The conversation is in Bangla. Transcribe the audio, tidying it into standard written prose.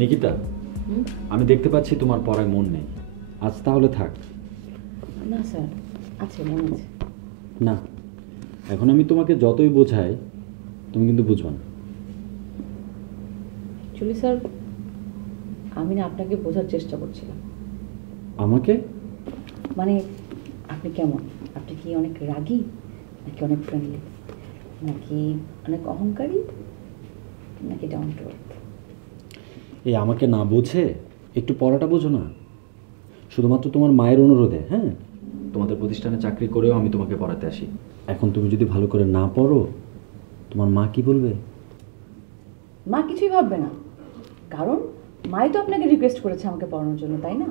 নিকিতা, আমি দেখতে পাচ্ছি তোমার পড়ায় মন নেই। আজ তাহলে থাক। না স্যার, আছে মনে আছে। না, এখন আমি তোমাকে যতই বোঝাই তুমি কিন্তু বুঝবে না। অ্যাকচুয়ালি স্যার, আমি না আপনাকে বোঝার চেষ্টা করছিলাম। আমাকে? মানে আপনি কেমন? আপনি কি অনেক রাগী, নাকি অনেক ফ্রেন্ডলি, নাকি অনেক অহংকারী, নাকি ডাউন টু আর্থ? এই আমাকে না বুঝে একটু পড়াটা বোঝো না। শুধুমাত্র তোমার মায়ের অনুরোধে, হ্যাঁ, তোমাদের প্রতিষ্ঠানে চাকরি করেও আমি তোমাকে পড়াতে আসি। এখন তুমি যদি ভালো করে না পড়ো, তোমার মা কি বলবে? মা কিছুই ভাববে না, কারণ মাই তো আপনাকে রিকোয়েস্ট করেছে আমাকে পড়ানোর জন্য, তাই না?